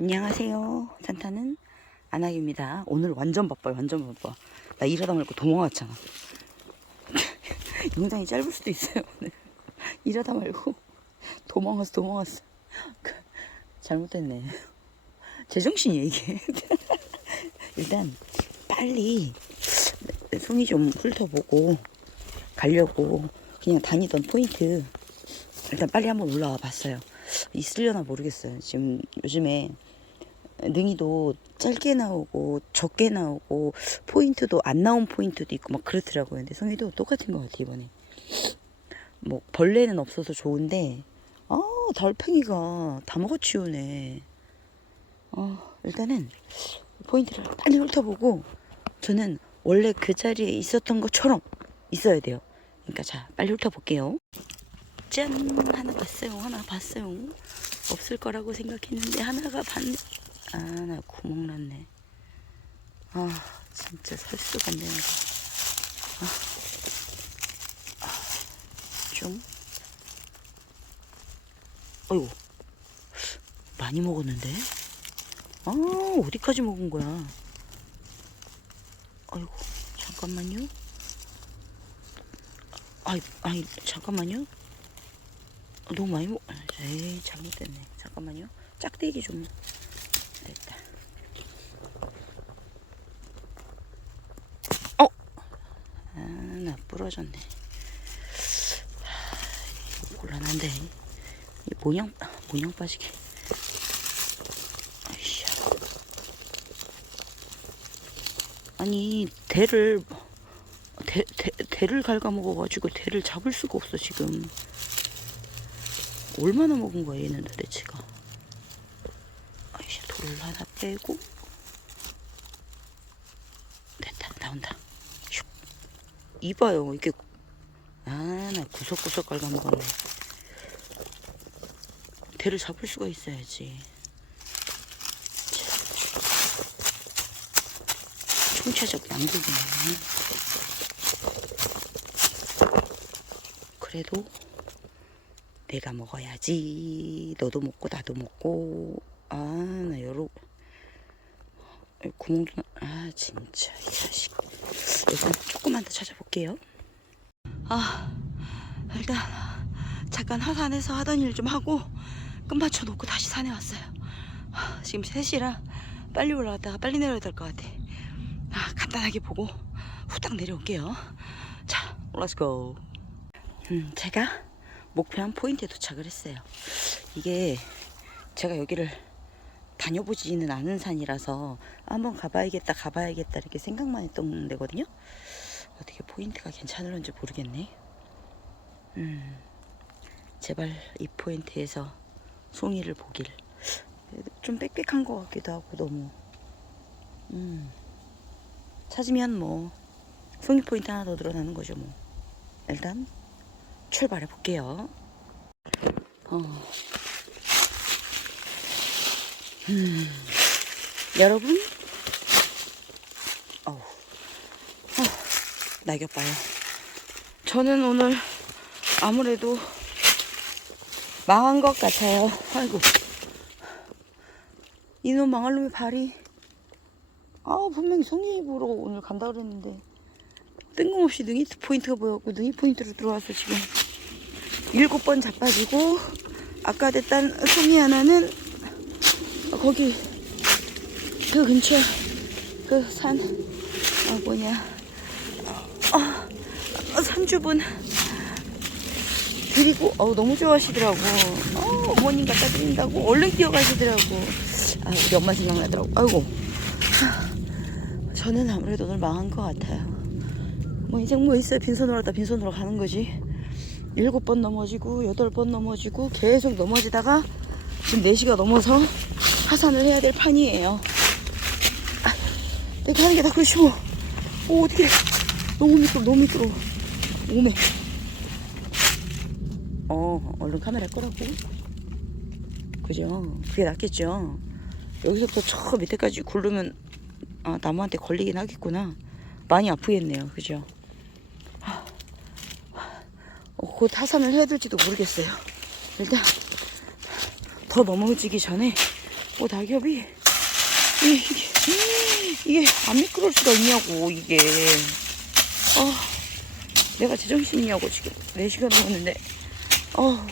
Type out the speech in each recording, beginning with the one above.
안녕하세요. 산타는 안학입니다. 오늘 완전 바빠요. 완전 바빠. 나 일하다 말고 도망갔잖아. 영상이 짧을 수도 있어요. 오늘. 일하다 말고 도망갔어. 도망갔어. 그, 잘못됐네. 제정신이야 이게. 일단 빨리 송이 좀 훑어보고 가려고 그냥 다니던 포인트 일단 빨리 한번 올라와 봤어요. 있으려나 모르겠어요. 지금 요즘에 능이도 짧게 나오고 적게 나오고 포인트도 안 나온 포인트도 있고 막 그렇더라고요. 근데 송이도 똑같은 것 같아 이번에. 뭐 벌레는 없어서 좋은데 아 달팽이가 다 먹어치우네. 어 일단은 포인트를 빨리 훑어보고 저는 원래 그 자리에 있었던 것처럼 있어야 돼요. 그러니까 자 빨리 훑어볼게요. 짠 하나 봤어요 하나 봤어요 없을 거라고 생각했는데 하나가 봤네 아 나 구멍 났네 아 진짜 살 수가 안 되는 거좀 어이구 많이 먹었는데 아 어디까지 먹은 거야 아이고 잠깐만요 아이 아이 잠깐만요 어, 너무 많이 먹. 에이 잘못됐네. 잠깐만요. 짝대기 좀. 됐다. 어. 아나 부러졌네. 곤란한데. 이 모양 모양 빠지게. 아니 대를 대, 대, 대를 갉아먹어가지고 대를 잡을 수가 없어 지금. 얼마나 먹은 거야 얘는 도대체가 아이씨 돌을 하나 빼고 됐다 나온다 슉 이봐요. 이게. 아 나 구석구석 갉아먹었네 대를 잡을 수가 있어야지. 총체적 양극이네. 그래도 내가 먹어야지. 너도 먹고 나도 먹고. 아, 나 여러 구멍도 나... 아, 진짜 이 자식. 일단 조금만 더 찾아볼게요. 아, 일단 잠깐 하산해서 하던 일 좀 하고 끝마쳐 놓고 다시 산에 왔어요. 아, 지금 3시라 빨리 올라갔다가 빨리 내려야 될 것 같아. 아, 간단하게 보고 후딱 내려올게요. 자, 렛츠고. 음, 제가 목표한 포인트에 도착을 했어요. 이게 제가 여기를 다녀보지는 않은 산이라서 한번 가봐야겠다 가봐야겠다 이렇게 생각만 했던 데거든요. 어떻게 포인트가 괜찮을런지 모르겠네. 음, 제발 이 포인트에서 송이를 보길. 좀 빽빽한 것 같기도 하고 너무. 음, 찾으면 뭐 송이 포인트 하나 더 늘어나는 거죠 뭐. 일단 출발해 볼게요. 어. 음, 여러분, 어우, 어, 낙엽 봐요. 저는 오늘 아무래도 망한 것 같아요. 아이고, 이놈 망할 놈의 발이. 아, 분명히 송이입으로 오늘 간다 그랬는데. 뜬금없이 능이 포인트가 보였고 능이 포인트로 들어와서 지금 일곱 번 자빠지고 아까 됐던 송이 하나는 거기 그 근처 그 산 아 뭐냐. 어, 삼주분. 어 너무 좋아하시더라고. 어, 어머님 갖다 드린다고 얼른 뛰어가시더라고. 아 우리 엄마 생각나더라고. 아이고. 저는 아무래도 오늘 망한 것 같아요. 뭐 인생 뭐 있어요? 빈손으로 왔다 빈손으로 가는 거지. 일곱 번 넘어지고 여덟 번 넘어지고 계속 넘어지다가 지금 4시가 넘어서 하산을 해야 될 판이에요. 아, 내가 하는 게다뭐 오, 어떡해. 너무 미끄러 너무 미끄러워 오메. 어 얼른 카메라 끄라고. 그죠? 그게 낫겠죠? 여기서부터 저 밑에까지 굴르면 아, 나무한테 걸리긴 하겠구나. 많이 아프겠네요. 그죠? 어, 곧 하산을 해야 될지도 모르겠어요. 일단 더 넘어지기 전에 오 낙엽이. 이- 이게 이게 안 미끄러울 수가 있냐고 이게. 아 내가 제정신이냐고 지금. 4시간 넘었는데. 어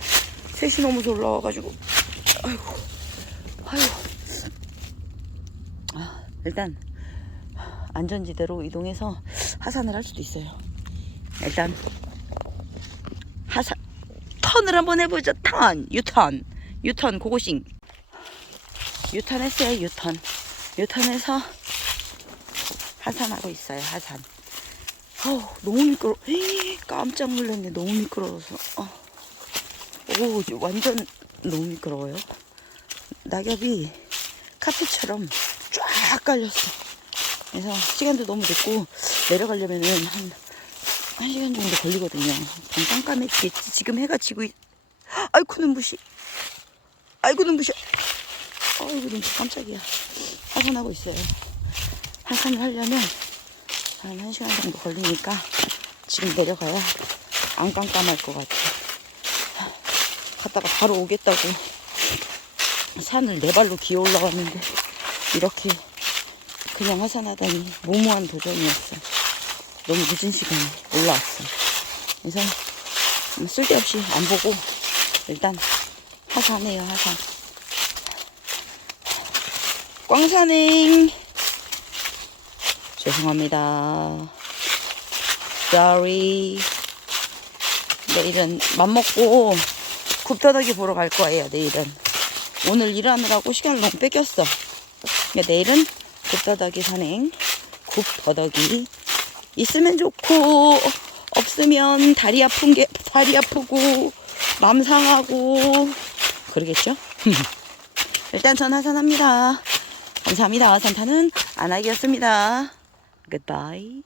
3시 넘어서 올라와가지고. 아이고 아이고. 아, 일단 안전지대로 이동해서 하산을 할 수도 있어요. 일단 하산 턴을 한번 해보자 턴 유턴. 유턴 고고싱 유턴 했어요 유턴. 유턴해서 하산하고 있어요 하산. 어우 너무 미끄러 헤이, 깜짝 놀랐네. 너무 미끄러워서. 어. 오 완전 너무 미끄러워요. 낙엽이 카페처럼 쫙 깔렸어. 그래서 시간도 너무 늦고 내려가려면은 한, 한 시간 정도 걸리거든요. 좀 깜깜했겠지 지금 해가 지고 있... 아이고 눈부시. 아이고 눈부셔 눈부시 깜짝이야 하산하고 있어요 하산을 하려면 한 1시간 정도 걸리니까 지금 내려가야 안 깜깜할 것 같아 갔다가 바로 오겠다고 산을 네 발로 기어 올라왔는데 이렇게 그냥 하산하다니 무모한 도전이었어. 너무 늦은 시간에 올라왔어. 그래서 뭐 쓸데없이 안 보고 일단 하산해요 하산. 꽝산행 죄송합니다. Sorry. 내일은 맘먹고 굽더덕이 보러 갈 거예요 내일은. 오늘 일하느라고 시간을 너무 뺏겼어. 내일은 굽더덕이 산행, 굽더덕이 있으면 좋고 없으면 다리 아픈 게 다리 아프고 맘 상하고 그러겠죠? 일단 전 하산합니다. 감사합니다. 산타는 안하기였습니다. Goodbye.